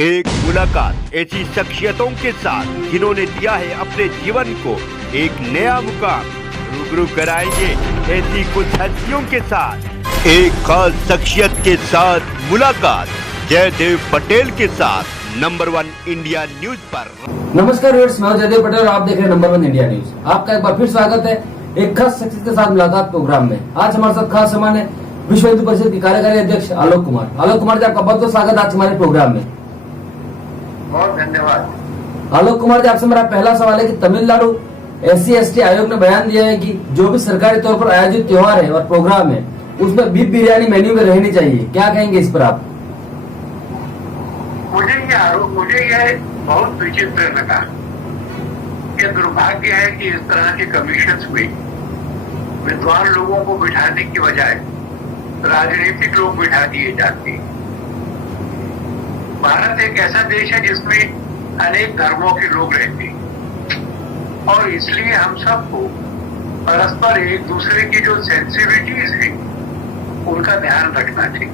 एक मुलाकात ऐसी शख्सियतों के साथ जिन्होंने दिया है अपने जीवन को एक नया मुकाम। रूबरू कराएंगे ऐसी कुछ हस्तियों के साथ एक खास शख्सियत के साथ मुलाकात जयदेव पटेल के साथ नंबर 1 इंडिया न्यूज पर। नमस्कार व्यूअर्स, मैं जयदेव पटेल और आप देख रहे हैं नंबर 1 इंडिया न्यूज। आपका एक बार फिर स्वागत है एक खास शख्सियत के साथ मुलाकात प्रोग्राम में। आज हमारे साथ खास मेहमान है विश्व हिंदू परिषद के कार्यकारी अध्यक्ष आलोक कुमार। आलोक कुमार जी, आपका बहुत बहुत स्वागत आज हमारे प्रोग्राम में। बहुत धन्यवाद। आलोक कुमार जी, आपसे मेरा पहला सवाल है कि तमिलनाडु SC/ST आयोग ने बयान दिया है कि जो भी सरकारी तौर पर आयोजित त्योहार है और प्रोग्राम है उसमें बीफ बिरयानी मेन्यू में रहनी चाहिए। क्या कहेंगे इस पर आप? मुझे यह बहुत विचित्र लगा। ये दुर्भाग्य है कि इस तरह के कमीशन में विद्वान लोगों को बिठाने की बजाय राजनीतिक लोग बिठा दिए जाते हैं। भारत एक ऐसा देश है जिसमें अनेक धर्मों के लोग रहते हैं और इसलिए हम सबको परस्पर एक दूसरे की जो सेंसिटिविटीज है उनका ध्यान रखना चाहिए।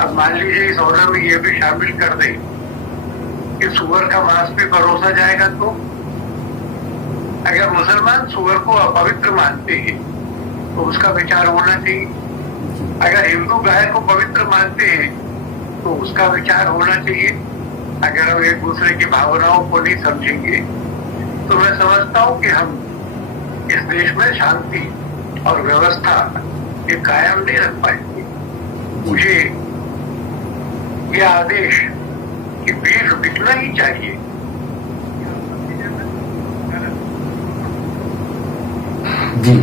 अब मान लीजिए इस ऑर्डर में यह भी शामिल कर दें कि सुअर का मांस भी परोसा जाएगा, तो अगर मुसलमान सुअर को अपवित्र मानते हैं तो उसका विचार होना चाहिए। अगर हिंदू गाय को पवित्र मानते हैं तो उसका विचार होना चाहिए। अगर हम एक दूसरे की भावनाओं को नहीं समझेंगे तो मैं समझता हूं कि हम इस देश में शांति और व्यवस्था ये कायम नहीं रख पाएंगे। मुझे यह आदेश कि बीफ बिकना ही चाहिए जी।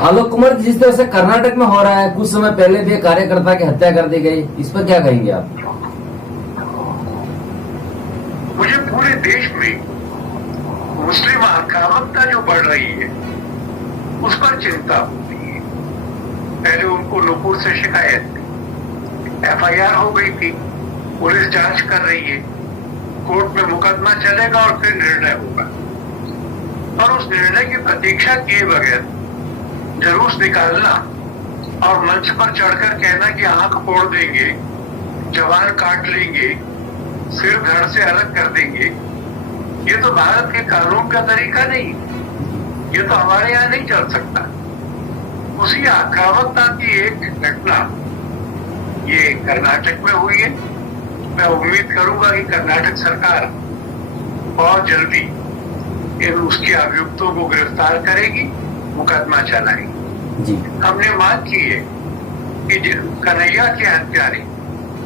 आलोक कुमार जी, जिस तरह से कर्नाटक में हो रहा है, कुछ समय पहले भी कार्यकर्ता की हत्या कर दी गई, इस पर क्या कहेंगे आप? मुझे पूरे देश में मुस्लिम आक्रामकता जो बढ़ रही है उस पर चिंता होती है। पहले उनको नुपुर से शिकायत थी, FIR हो गई थी, पुलिस जांच कर रही है, कोर्ट में मुकदमा चलेगा और फिर निर्णय होगा। और उस निर्णय की प्रतीक्षा किए बगैर जुलूस निकालना और मंच पर चढ़कर कहना कि आंख फोड़ देंगे, जवान काट लेंगे, सिर धड़ से अलग कर देंगे, ये तो भारत के कानून का तरीका नहीं, ये तो हमारे यहाँ नहीं चल सकता। उसी आक्रामकता की एक घटना ये कर्नाटक में हुई है। मैं उम्मीद करूंगा कि कर्नाटक सरकार बहुत जल्दी उसके अभियुक्तों को गिरफ्तार करेगी, मुकदमा चलाएगी। जी। हमने मांग की है कि कन्हैया के हत्यारे,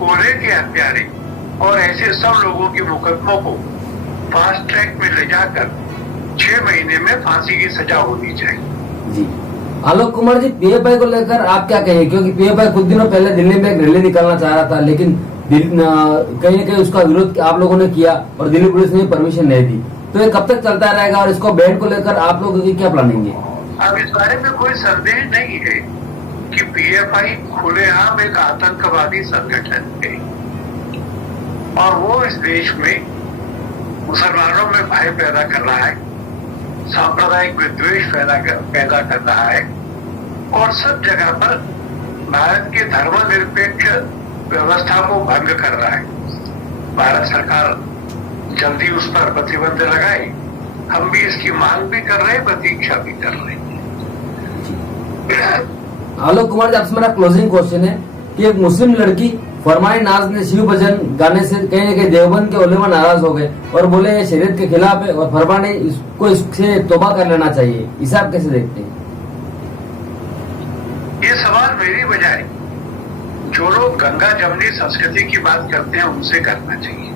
कोरे के हत्यारे और ऐसे सब लोगों के मुकदमों को फास्ट ट्रैक में ले जाकर 6 महीने में फांसी की सजा होनी चाहिए। जी। आलोक कुमार जी, PFI को लेकर आप क्या कहेंगे? क्योंकि PFI कुछ दिनों पहले दिल्ली में एक रैली निकालना चाह रहा था, लेकिन कहीं न कहीं उसका विरोध आप लोगों ने किया और दिल्ली पुलिस ने परमिशन नहीं दी। तो ये कब तक चलता रहेगा और इसको बैन को लेकर आप लोगों की क्या प्लानिंग है? अब इस बारे में कोई संदेह नहीं है कि PFI खुलेआम एक आतंकवादी संगठन है और वो इस देश में मुसलमानों में भय पैदा कर रहा है, सांप्रदायिक विद्वेष पैदा कर रहा है और सब जगह पर भारत के धर्मनिरपेक्ष व्यवस्था को भंग कर रहा है। भारत सरकार जल्दी उस पर प्रतिबंध लगाए। हम भी इसकी मांग भी कर रहे हैं, प्रतीक्षा भी कर रहे हैं। आलोक कुमार जी, आपसे मेरा क्लोजिंग क्वेश्चन है कि एक मुस्लिम लड़की फरमानी नाज ने शिव भजन गाने से कहीं न कहीं देवबंद के उलेमा नाराज हो गए और बोले ये शरीयत के खिलाफ है और फरमानी इसको इससे तौबा कर लेना चाहिए। इसे आप कैसे देखते हैं? ये सवाल मेरी बजाय जो लोग गंगा जमुनी संस्कृति की बात करते हैं उनसे करना चाहिए।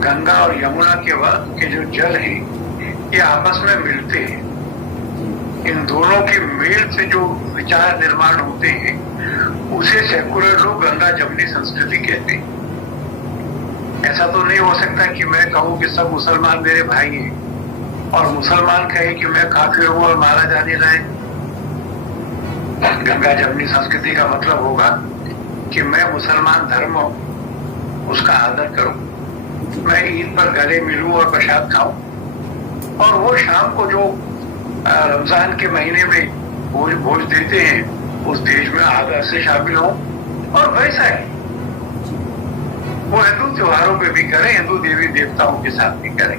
गंगा और यमुना के जो जल है ये आपस में मिलते हैं। इन दोनों के मेल से जो विचार निर्माण होते हैं उसे सेकुलर लोग गंगा जमुनी संस्कृति कहते हैं। ऐसा तो नहीं हो सकता कि मैं कहूं कि सब मुसलमान मेरे भाई हैं और मुसलमान कहे कि मैं काफिर हूं और मारा जाने लायक। गंगा जमुनी संस्कृति का मतलब होगा कि मैं मुसलमान धर्म उसका आदर करूं, मैं ईद पर गले मिलूं और प्रसाद खाऊं और वो शाम को जो रमजान के महीने में भोज देते हैं उस देश में आदर से शामिल हो और वैसा ही वो हिंदू त्योहारों पे भी करें, हिंदू देवी देवताओं के साथ भी करें।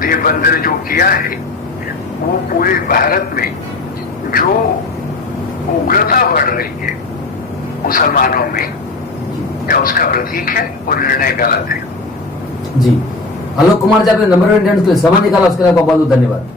देव बंधन जो किया है वो पूरे भारत में जो उग्रता बढ़ रही है मुसलमानों में, या उसका प्रतीक है, वो निर्णय गलत है। जी, आलोक कुमार जी, आपने नंबर 1 समय निकाला, उसके लिए आपका बहुत बहुत धन्यवाद।